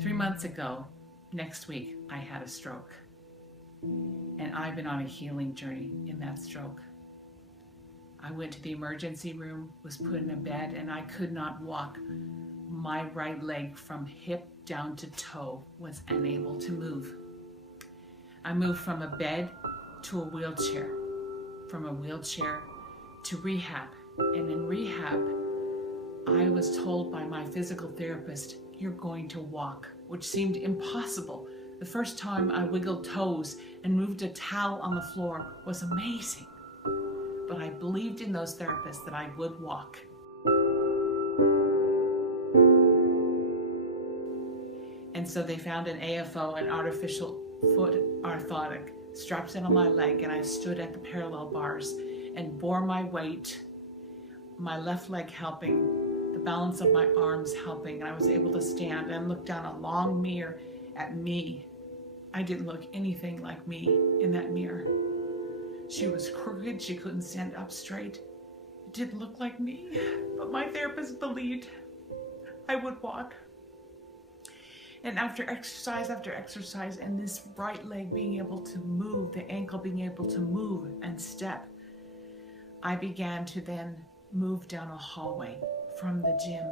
3 months ago, next week, I had a stroke. And I've been on a healing journey in that stroke. I went to the emergency room, was put in a bed, and I could not walk. My right leg from hip down to toe was unable to move. I moved from a bed to a wheelchair, from a wheelchair to rehab. And in rehab, I was told by my physical therapist, "You're going to walk," which seemed impossible. The first time I wiggled toes and moved a towel on the floor was amazing. But I believed in those therapists that I would walk. And so they found an AFO, an artificial foot orthotic, strapped in on my leg, and I stood at the parallel bars and bore my weight, my left leg helping, the balance of my arms helping, and I was able to stand and look down a long mirror at me. I didn't look anything like me in that mirror. She was crooked, she couldn't stand up straight. It didn't look like me, but my therapist believed I would walk. And after exercise, and this right leg being able to move, the ankle being able to move and step, I began to then move down a hallway from the gym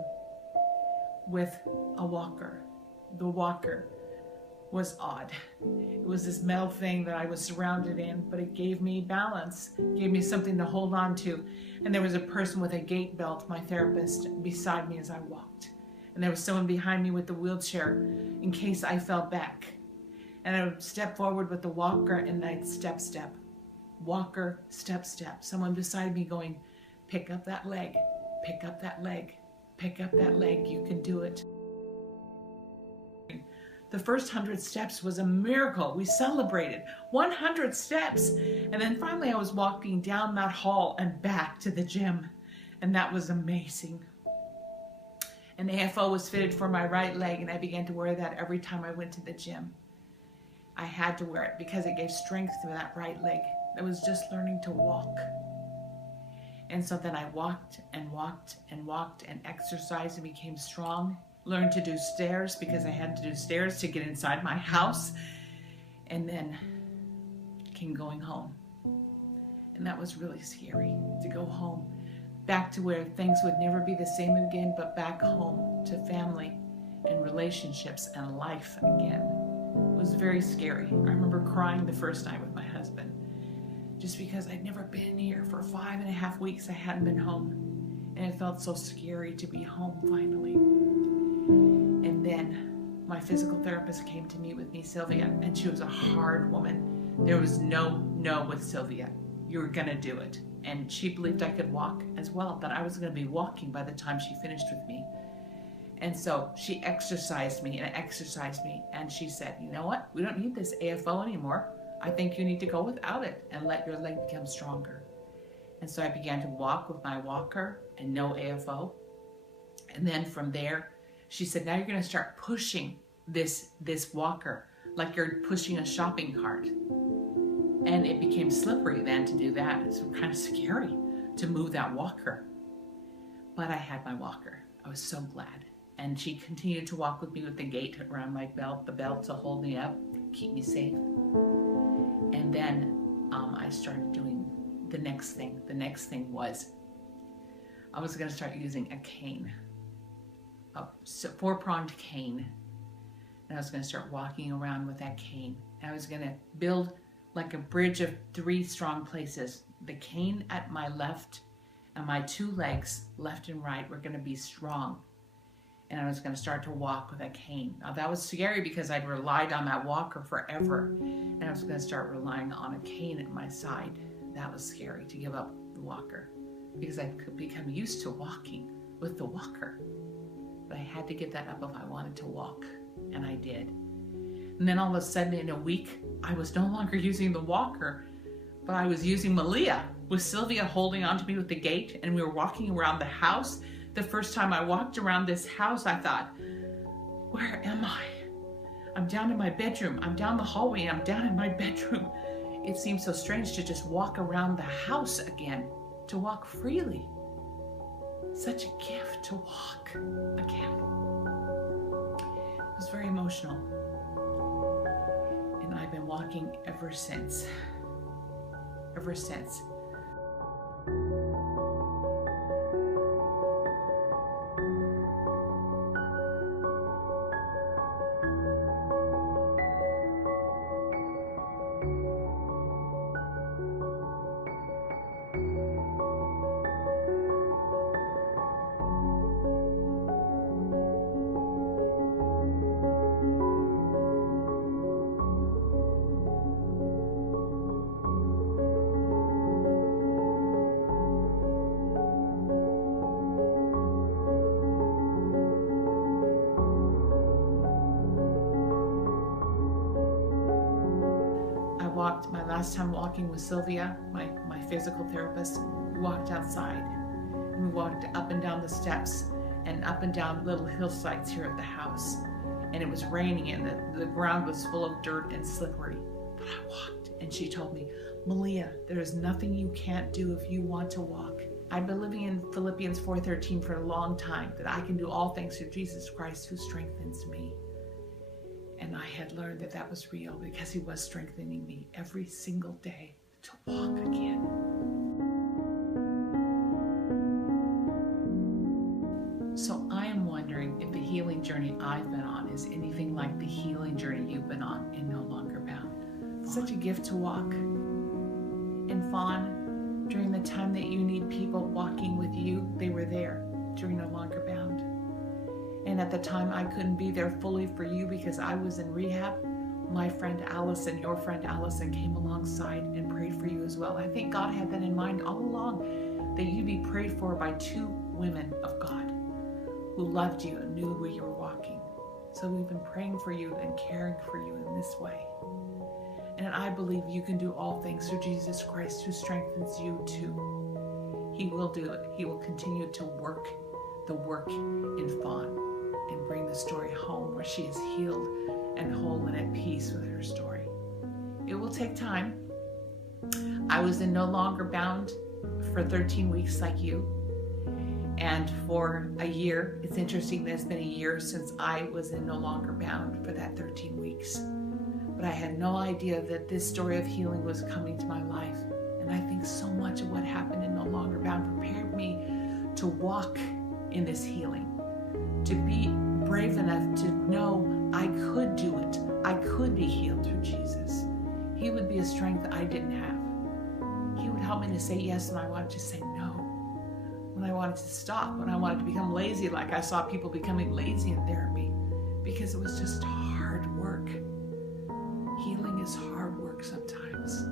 with a walker. The walker was odd. It was this metal thing that I was surrounded in, but it gave me balance, gave me something to hold on to. And there was a person with a gait belt, my therapist, beside me as I walked. And there was someone behind me with the wheelchair in case I fell back. And I would step forward with the walker and I'd step, walker, step. Someone beside me going, "Pick up that leg, pick up that leg, pick up that leg, you can do it." The first 100 steps was a miracle. We celebrated 100 steps. And then finally I was walking down that hall and back to the gym. And that was amazing. An AFO was fitted for my right leg, and I began to wear that every time I went to the gym. I had to wear it because it gave strength to that right leg. I was just learning to walk. And so then I walked and exercised and became strong. Learned to do stairs because I had to do stairs to get inside my house. And then came going home. And that was really scary, to go home. Back to where things would never be the same again, but back home to family and relationships and life again. It was very scary. I remember crying the first night with my husband, just because I'd never been here for 5.5 weeks. I hadn't been home, and it felt so scary to be home finally. And then my physical therapist came to meet with me, Sylvia, and she was a hard woman. There was no with Sylvia. You were gonna do it. And she believed I could walk as well, that I was going to be walking by the time she finished with me. And so she exercised me, and she said, "You know what? We don't need this AFO anymore. I think you need to go without it and let your leg become stronger." And so I began to walk with my walker and no AFO. And then from there, she said, "Now you're going to start pushing this walker like you're pushing a shopping cart." And it became slippery then to do that. It's kind of scary to move that walker. But I had my walker. I was so glad. And she continued to walk with me with the gate around my belt, the belt to hold me up, keep me safe. And then I started doing the next thing. The next thing was I was going to start using a cane, a 4-pronged cane. And I was going to start walking around with that cane. And I was going to build like a bridge of 3 strong places. The cane at my left and my 2 legs, left and right, were going to be strong. And I was going to start to walk with a cane. Now that was scary because I'd relied on that walker forever. And I was going to start relying on a cane at my side. That was scary, to give up the walker, because I could become used to walking with the walker. But I had to get that up if I wanted to walk, and I did. And then all of a sudden in a week, I was no longer using the walker, but I was using Melea, with Sylvia holding onto me with the gate, and we were walking around the house. The first time I walked around this house, I thought, where am I? I'm down in my bedroom. I'm down the hallway, and I'm down in my bedroom. It seemed so strange to just walk around the house again, to walk freely. Such a gift to walk again. It was very emotional. And I've been walking ever since. Ever since. My last time walking with Sylvia, my physical therapist, we walked outside. And we walked up and down the steps and up and down little hillsides here at the house. And it was raining and the ground was full of dirt and slippery. But I walked and she told me, Melea, there is nothing you can't do if you want to walk. I've been living in Philippians 4:13 for a long time, that I can do all things through Jesus Christ who strengthens me. And I had learned that that was real because he was strengthening me every single day to walk again. So I am wondering if the healing journey I've been on is anything like the healing journey you've been on in No Longer Bound. Such a gift to walk. And Fawn, during the time that you need people walking with you, they were there during No Longer Bound. And at the time I couldn't be there fully for you because I was in rehab, my friend Allison, your friend Allison, came alongside and prayed for you as well. I think God had that in mind all along, that you'd be prayed for by two women of God who loved you and knew where you were walking. So we've been praying for you and caring for you in this way. And I believe you can do all things through Jesus Christ who strengthens you too. He will do it. He will continue to work the work in Fawn and bring the story home where she is healed and whole and at peace with her story. It will take time. I was in No Longer Bound for 13 weeks like you. And for a year, it's interesting that it's been a year since I was in No Longer Bound for that 13 weeks. But I had no idea that this story of healing was coming to my life. And I think so much of what happened in No Longer Bound prepared me to walk in this healing, to be brave enough to know I could do it. I could be healed through Jesus. He would be a strength I didn't have. He would help me to say yes when I wanted to say no, when I wanted to stop, when I wanted to become lazy, like I saw people becoming lazy in therapy, because it was just hard work. Healing is hard work sometimes,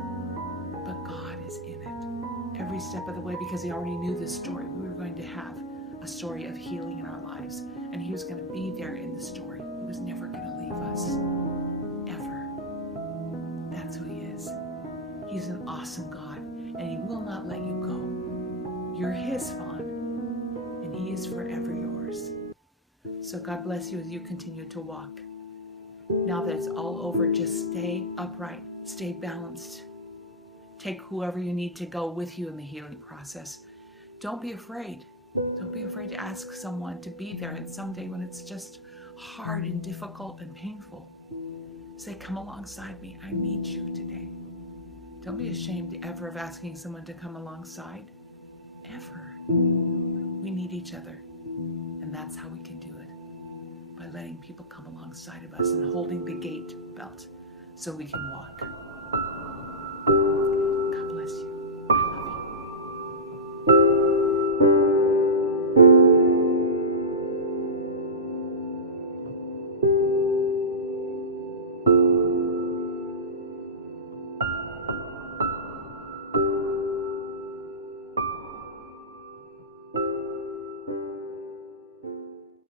but God is in it every step of the way because he already knew this story. We were going to have a story of healing in our lives, and he was going to be there in the story. He was never going to leave us, ever. That's who he is. He's an awesome God, and he will not let you go. You're his, Fawn, and he is forever yours. So God bless you as you continue to walk. Now that it's all over, just stay upright, stay balanced. Take whoever you need to go with you in the healing process. Don't be afraid. Don't be afraid to ask someone to be there, and someday when it's just hard and difficult and painful, say, come alongside me. I need you today. Don't be ashamed ever of asking someone to come alongside. Ever. We need each other, and that's how we can do it, by letting people come alongside of us and holding the gate belt so we can walk.